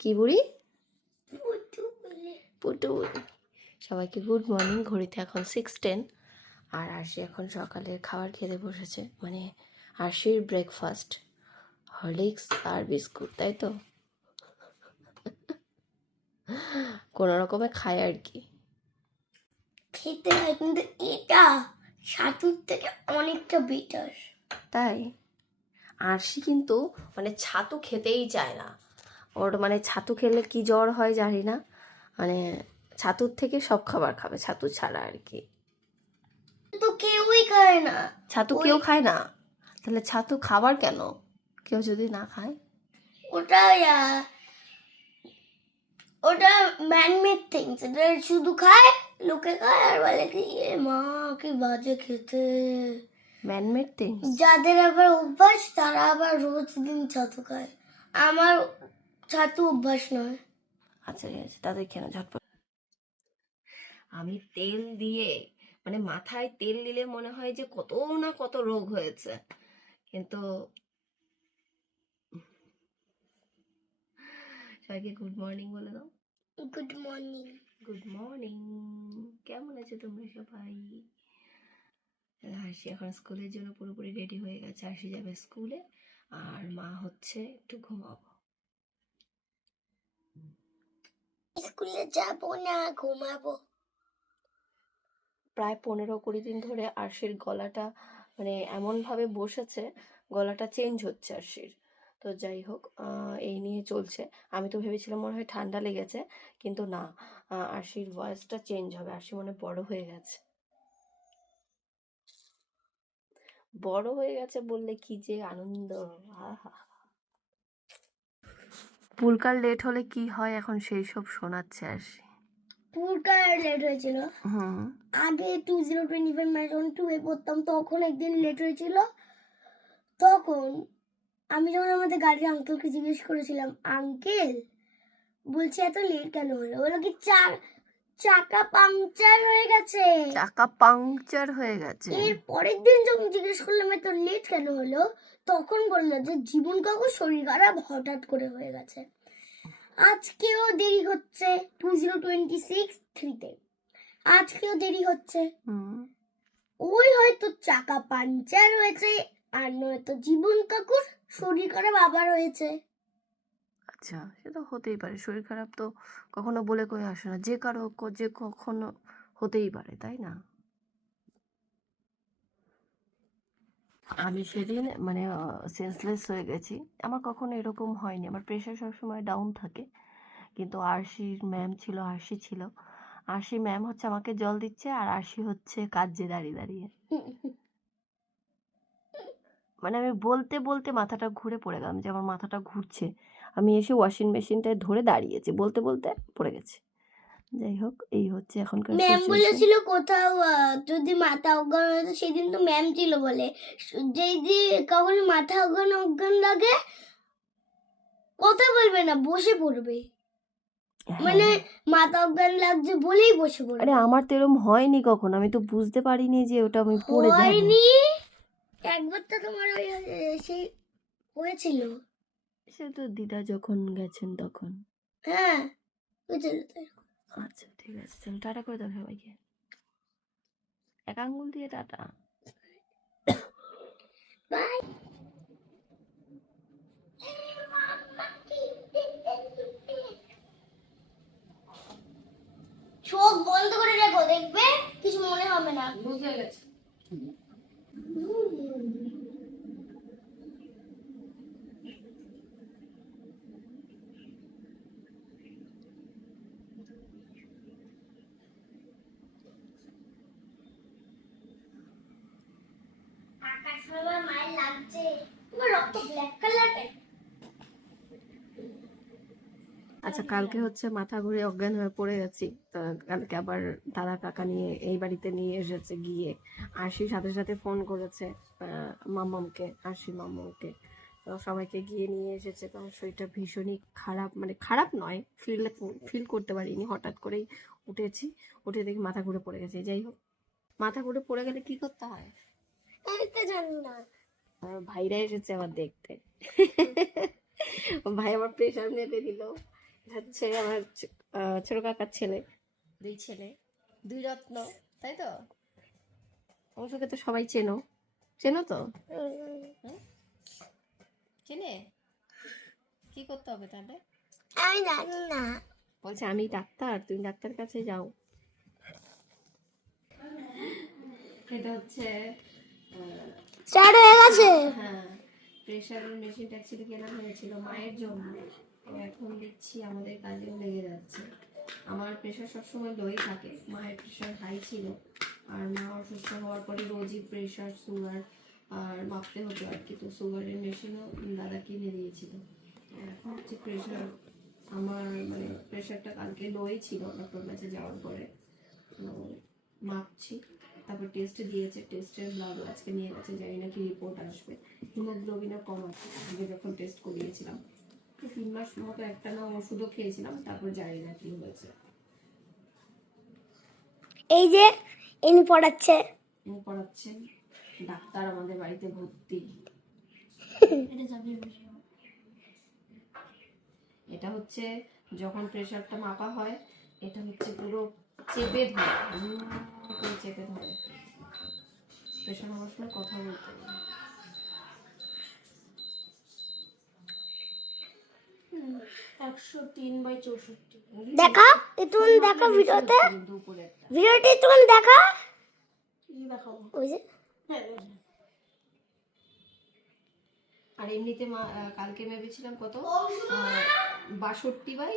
কি বুড়ি? পুতুল। পুতুল। সবাইকে গুড মর্নিং। ঘড়িতে এখন 6:10 আর আরশি এখন সকালের খাবার খেতে বসেছে, মানে আরশির ব্রেকফাস্ট হরলিক্স আর বিস্কুট, তাই তো কোনো রকমে খায় আর কি। খেতে হয়, কিন্তু এটা ছাতুর থেকে অনেকটা বেটার। তাই আরশি কিন্তু মানে ছাতু খেতেই চায় না। ওর মানে ছাতু খেলে কি জ্বর হয় জানি না, মানে ছাতুর থেকে সব খাবার খাবে, ছাতু ছাড়া আর কি। তো কেউই খায় না ছাতু কেউ খায় না, তাহলে ছাতু খাবার কেন? কেউ যদি না খায়, ওটা ওটা ম্যানমেড থিংস। এটা শুধু খায়, লোকে খায় আর বলে কি এ মা কি বাজে খেতে। Man-made things. যাদের আবার অভ্যাস তারা আবার রোজ দিন ছাতু খায়। আমার ছাতু অভ্যাস নয়। আচ্ছা ঠিক আছে, তাদের কেন ঝটপট। আমি তেল দিয়ে মানে মাথায় তেল দিলে মনে হয় যে কত না কত রোগ হয়েছে, কিন্তু সবাইকে গুড মর্নিং বলে দাও। Good morning. গুড মর্নিং, কেমন আছো তোমরা সবাই? হাসি এখন স্কুলের জন্য পুরোপুরি রেডি হয়ে গেছে, হাসি যাবে স্কুলে আর মা হচ্ছে একটু ঘুমাবো। স্কুলে যাব না, ঘুমাবো। প্রায় 15-20 দিন ধরে আরশির গলাটা মানে এমনভাবে বসেছে, গলাটা চেঞ্জ হচ্ছে আরশির। তো যাই হোক, এই নিয়ে চলছে। আমি তো ভেবেছিলাম মনে হয় ঠান্ডা লেগেছে, কিন্তু না, আরশির ভয়েসটা চেঞ্জ হবে। আরশি মনে বড় হয়ে গেছে। বড় হয়ে গেছে বললে কি যে আনন্দ! আহা, পুলকার লেট হলে কি হয় এখন সেই সব শোনাচ্ছে আরশি। পুরকার লেট হয়েছিল আগে 2025 ম্যারাথন 2 এ পড়তাম, তখন একদিন লেট হয়েছিল। তখন আমি যখন আমাদের গাড়ির আঙ্কেলকে জিজ্ঞেস করেছিলাম, আঙ্কেল বলছি এত লেট কেন হলো, বলো কি চাকা পাংচার হয়ে গেছে। চাকা পাংচার হয়ে গেছে। এর পরের দিন যখন জিজ্ঞেস করলাম এত লেট কেন হলো, তখন বললো যে জীবন কাকুর শরীর খারাপ হঠাৎ করে হয়ে গেছে। আজকেও দেরি হচ্ছে 2026 3-তে, আজকেও দেরি হচ্ছে। ওই হয়তো চাকা পাঞ্চার হয়েছে, আর নয়তো জীবন কাকুর শরীর খারাপ আবার হয়েছে। আচ্ছা, সেটা হতেই পারে। শরীর খারাপ তো কখনো বলে কয়ে আসে না, যে কারো যে কখনো হতেই পারে, তাই না? আমি সেদিন মানে সেন্সলেস হয়ে গেছি। আমার কখনো এরকম হয়নি, আমার প্রেশার সবসময় ডাউন থাকে। কিন্তু আরশির ম্যাম ছিল, আরশি ছিল, আরশি ম্যাম হচ্ছে আমাকে জল দিচ্ছে আর আরশি হচ্ছে কাজে দাঁড়িয়ে দাঁড়িয়ে, মানে আমি বলতে বলতে মাথাটা ঘুরে পড়ে গেলাম যে আমার মাথাটা ঘুরছে। আমি এসে ওয়াশিং মেশিনটায় ধরে দাঁড়িয়েছি, বলতে বলতে পড়ে গেছি। যাই হোক, এই হচ্ছে এখনকার ম্যাম সিচুয়েশন। বলেছিল কোথাও যদি মাথা অজ্ঞান হয়, তো সেদিন তো ম্যাম ছিল বলে যেই যে কখন মাথা অজ্ঞান লাগে কথা বলবে না, বসে পড়বে। মানে মাথা অজ্ঞান লাগছে বলেই বসে পড়বে। আরে আমার তো এরকম হয়নি কখন, আমি তো বুঝতে পারিনি যে ওটা আমি পড়ে যাবো। হয়নি, একবার তো তোমার ওই সেই হয়েছিল। সে তো দিদা যখন গেছেন তখন। হ্যাঁ হয়েছিল তো। আচ্ছা ঠিক আছে, চলো টাটা করে দাও সবাইকে, এক আঙ্গুল দিয়ে টাটা। বাই। চোখ বন্ধ করে রেখো, দেখবে কিছু মনে হবে না। বুঝে গেছে। আকাশ বাবা মায়ের লাগছে, তোমার রক্ত ব্ল্যাক কালারের। আচ্ছা, কালকে হচ্ছে মাথা ঘুরে অজ্ঞান হয়ে পড়ে গেছি। তো কালকে আবার দাদা কাকা নিয়ে এই বাড়িতে নিয়ে এসেছে, গিয়ে আরশির সাথে সাথে ফোন করেছে মাম্মামকে, আরশির মাম্মামকে। তো সবাইকে গিয়ে নিয়ে এসেছে। তো আমার শরীরটা ভীষণই খারাপ, মানে খারাপ নয়, ফিল করতে পারিনি, হঠাৎ করেই উঠেছি, উঠে দেখি মাথা ঘুরে পড়ে গেছে। যাই হোক, মাথা ঘুরে পড়ে গেলে কি করতে হয় আমি তো জানি না। আমার ভাইরা এসেছে আবার দেখতে। ভাই আমার প্রেশার মেপে দিল, হচ্ছে আমার ছোট কাকার ছেলে, দুই ছেলে, দুই রত্ন, তাই তো? অবশ্যকে তো সবাই চেনো, চেনো তো? চেনে? কি করতে হবে তাহলে? আমি জানি না। বলছে আমি ডাক্তার, তুমি ডাক্তার কাছে যাও। এটা হচ্ছে স্টার্ট হয়ে গেছে। হ্যাঁ, প্রেশারের মেশিনটা অ্যাকচুয়ালি কেনা হয়েছিল মায়ের জন্য, তো এখন দেখছি আমাদের কাজেও লেগে যাচ্ছে। আমার প্রেশার সবসময় লোই থাকে, মায়ের প্রেশার হাই ছিল, আর মা অসুস্থ হওয়ার পরে রোজই প্রেশার সুগার আর মাপতে হতো আর কি। তো সুগারের মেশিনও দাদা কিনে দিয়েছিল। এখন হচ্ছে প্রেশার আমার মানে প্রেশারটা কালকে লোই ছিল ডক্টর কাছে যাওয়ার পরে, তো মাপছি। তারপর টেস্ট দিয়েছে, টেস্টের ব্লাড আজকে নিয়ে গেছে, জানি না কি রিপোর্ট আসবে। হিমোগ্লোবিনও কম আছে আগে যখন টেস্ট করিয়েছিলাম। তো 3 মাস মতো একটা না ওষুধও খেয়েছিলাম, তারপর জানি না কি হয়েছে। এই যে ইনি পড়াচ্ছে। ইনি পড়াচ্ছেন, ডাক্তার আমাদের বাড়িতে ভর্তি। এটা হচ্ছে যখন প্রেশারটা মাপা হয়, এটা হচ্ছে পুরো চেপে ধরে, করে চেপে ধরে। প্রেশার মাপার সময় কথা বলতে হবে। 103/64 দেখা একটু দেখা ভিডিওতে, দুপুরে একটা ভিডিওটি একটু দেখা। কি দেখাবো? ওই যে আর এমনিতে কালকে ভেবেছিলাম কত 62 বাই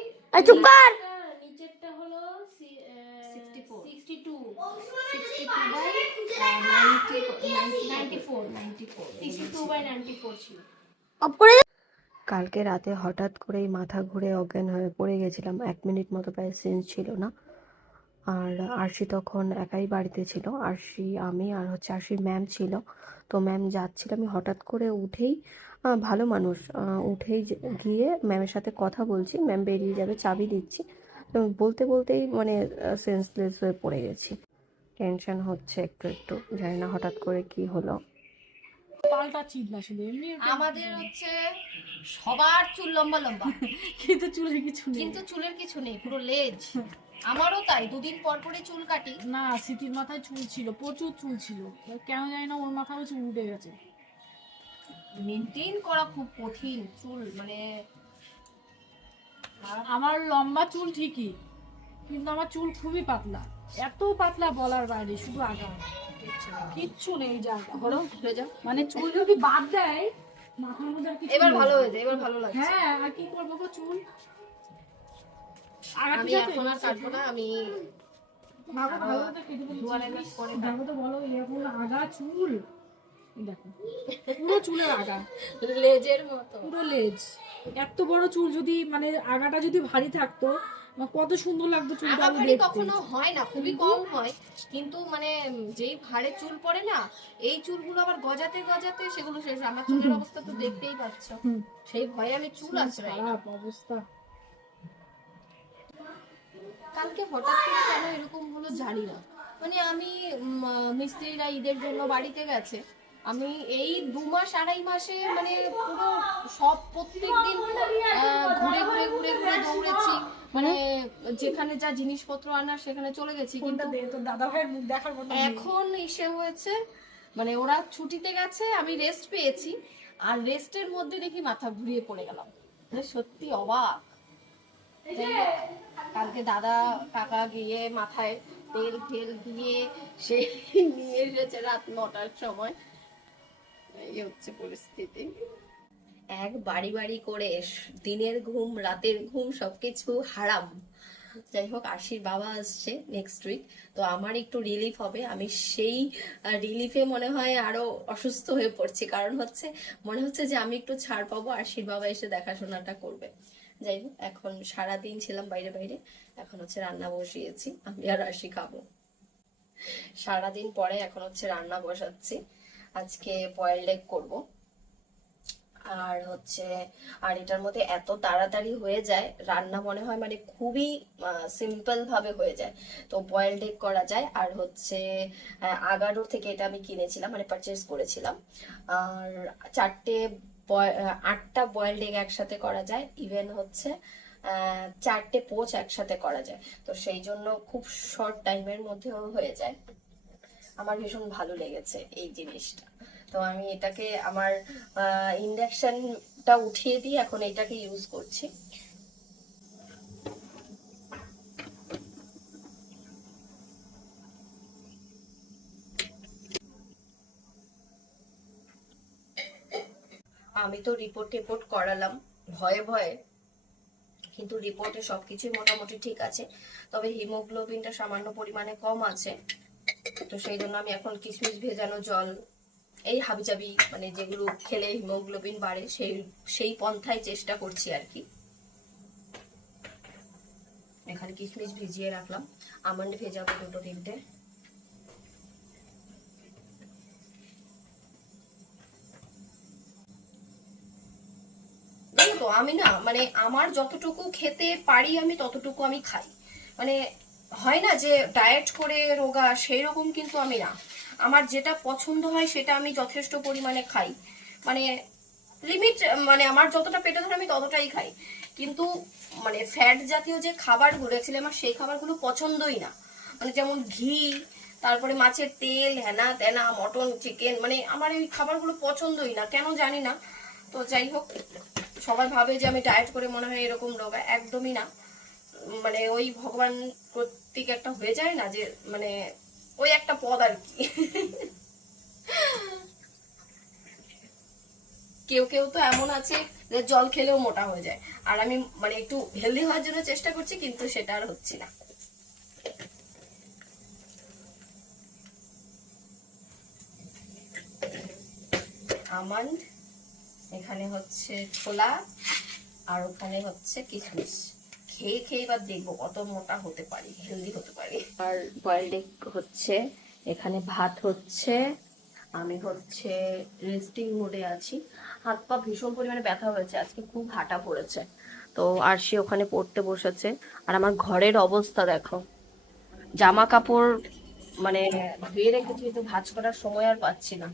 চুপ কর। নিচেরটা হলো 64 62 বাই 94 62/94 ছিল। অপরে কালকে রাতে হঠাৎ করেই মাথা ঘুরে অজ্ঞান হয়ে পড়ে গেছিলাম, 1 মিনিট মতো প্রায় সেন্স ছিল না। আর আরশি তখন একাই বাড়িতে ছিল, আরশি, আমি আর হচ্ছে আরশির ম্যাম ছিল। তো ম্যাম যাচ্ছিল, আমি হঠাৎ করে উঠেই, ভালো মানুষ, উঠেই গিয়ে ম্যামের সাথে কথা বলছি, ম্যাম বেরিয়ে যাবে, চাবি দিচ্ছি, তো বলতে বলতেই মানে সেন্সলেস হয়ে পড়ে গেছি। টেনশন হচ্ছে একটু একটু, জানি না হঠাৎ করে কি হলো। পাল্টা চিল্লা শুধু এমনি আমাদের হচ্ছে সবার চুল লম্বা লম্বা, কিন্তু চুলের কিছু নেই। কিন্তু চুলের কিছু নেই, পুরো লেজ। আমারও তাই, 2 দিন পর পরে চুল কাটি। না, স্মৃতির মাথায় চুল ছিল, প্রচুর চুল ছিল, কেন জানি না ওর মাথায় চুল উঠে গেছে। মেনটেন করা খুব কঠিন চুল, মানে আমার লম্বা চুল ঠিকই, কিন্তু আমার চুল খুবই পাতলা, এত পাতলা বলার বাইরে, শুধু আগা কিচ্ছু নেই জায়গা। বড় হয়ে যাও। মানে চুল যদি বাদ দেয় মাথার মধ্যে আর কিছু এবার নেই। ভালো হয়েছে, এবার ভালো লাগছে। হ্যাঁ, আর কি করবো গো চুল। আগার আমি পিছাতে এখন আর কাটবো না, আমি ভালো ভালো করে কেটে ফেলেছি। দুয়ারে কাজ করে দেখো তো, বলো এরকম আগা চুল, দেখো পুরো চুলের আগা, লেজের মতো। পুরো লেজ। এত বড় চুল যদি মানে আগাটা যদি ভারী থাকতো, কত সুন্দর লাগতো চুলটা আগা আমি ভারী দেখতে। কখনো হয় না, খুবই কম হয়, কিন্তু মানে যেই ভারে চুল পড়ে না, এই চুলগুলো আবার গজাতে গজাতে সেগুলো শেষ। আমার চুলের অবস্থা তো দেখতেই পাচ্ছ, সেই ভয়ে আমি চুল আছড়াই না। খারাপ অবস্থা। কালকে হঠাৎ করে কেন এরকম হলো জানি না, মানে আমি মিস্ত্রিরা ঈদের জন্য বাড়িতে গেছে, আমি এই 2 মাস 2.5 মাসে মানে পুরো সব প্রত্যেকদিন ঘুরে ঘুরে ঘুরে ঘুরে দৌড়েছি, মানে যেখানে যা জিনিসপত্র আনার সেখানে চলে গেছি, কিন্তু তো দাদা ভাইয়ের মুখ দেখার মতো এখন এসে হয়েছে মানে ওরা ছুটিতে গেছে, আমি রেস্ট পেয়েছি, আর রেস্টের মধ্যে দেখি মাথা ঘুরিয়ে পড়ে গেলাম, মানে সত্যি অবাক। কালকে দাদা কাকা গিয়ে মাথায় তেল ফেল দিয়ে সে নিয়ে এসেছে রাত 9টার সময়। এই হচ্ছে পরিস্থিতি, এক বাড়ি বাড়ি করে দিনের ঘুম রাতের ঘুম সবকিছু হারাম। যাই হোক, আশির বাবা আসছে নেক্সট উইক, তো আমার একটু রিলিফ হবে। আমি সেই রিলিফে মনে হয় আরো অসুস্থ হয়ে পড়ছি, কারণ হচ্ছে মনে হচ্ছে যে আমি একটু ছাড় পাবো, আশির বাবা এসে দেখাশোনাটা করবে। যাই হোক, এখন সারাদিন ছিলাম বাইরে বাইরে, এখন হচ্ছে রান্না বসিয়েছি, আমি আর আশি খাবো। সারাদিন পরে এখন হচ্ছে রান্না বসাচ্ছি, আজকে বয়েলড এগ করবো। আর হচ্ছে আর এটার মধ্যে এত তাড়াতাড়ি হয়ে যায় রান্না, মনে হয় মানে খুবই সিম্পল ভাবে হয়ে যায়, তো বয়েলড এগ করা যায়। আর হচ্ছে আগারো থেকে এটা আমি কিনেছিলাম, মানে পারচেস করেছিলাম, আর 8টা বয়েলড এগ একসাথে করা যায়। ইভেন হচ্ছে 4টে পোচ একসাথে করা যায়, তো সেই জন্য খুব শর্ট টাইমের মধ্যেও হয়ে যায়। আমার ভীষণ ভালো লেগেছে এই জিনিসটা। তো আমি এটাকে আমার ইন্ডাকশনটা উঠিয়ে দিয়ে এখন এটাকে ইউজ করছি। আমি তো রিপোর্ট করালাম ভয়ে ভয়ে, কিন্তু রিপোর্টে সবকিছুই মোটামুটি ঠিক আছে, তবে হিমোগ্লোবিনটা সামান্য পরিমাণে কম আছে। তো সেই জন্য আমি এখন কিশমিশ ভেজানো জল, এই হাবিজাবি মানে যেগুলো খেলে হিমোগ্লোবিন বাড়ে সেই পন্থায় চেষ্টা করছি আর কি। এখানে কিশমিশ ভিজিয়ে রাখলাম, আমন্ড ভেজাবো 2-3টে। জানো তো আমি না মানে আমার যতটুকু খেতে পারি আমি ততটুকু আমি খাই, মানে হয় না যে ডায়েট করে রোগা, সেই রকম কিন্তু আমি না। আমার যেটা পছন্দ হয় সেটা আমি যথেষ্ট পরিমাণে খাই, মানে লিমিট, মানে আমার যতটা পেটে ধরে আমি ততটাই খাই। কিন্তু মানে ফ্যাট জাতীয় যে খাবারগুলো অ্যাকচুয়ালি আমার সেই খাবারগুলো পছন্দই না, মানে যেমন ঘি, তারপরে মাছের তেল, হেনা তেনা, মটন, চিকেন, মানে আমার এই খাবারগুলো পছন্দই না, কেন জানি না। তো যাই হোক, সবাই ভাবে যে আমি ডায়েট করে মনে হয় এরকম রোগা, একদমই না। মানে ওই ভগবান কর্তৃক একটা হয়ে যায় না যে, মানে ওই একটা পদ আর কি। কেউ কেউ তো এমন আছে যে জল খেলেও মোটা হয়ে যায়, আর আমি মানে একটু হেলদি হওয়ার জন্য চেষ্টা করছি, কিন্তু সেটা আর হচ্ছে না। আমন্ড, এখানে হচ্ছে ছোলা, আর ওখানে হচ্ছে কিশমিশ। খেয়ে খেয়ে এবার দেখবো কত মোটা হতে পারি, হেলদি হতে পারি। আর বয়েলড এগ হচ্ছে, এখানে ভাত হচ্ছে, আমি হচ্ছে রেস্টিং মোডে আছি। হাত পা ভীষণ পরিমাণে ব্যথা হয়েছে, আজকে খুব হাঁটা পড়েছে। তো আর সে ওখানে পড়তে বসেছে, আর আমার ঘরের অবস্থা দেখো, জামা কাপড় মানে ধুয়ে রেখেছি, তো ভাঁজ করার সময় আর পাচ্ছি না।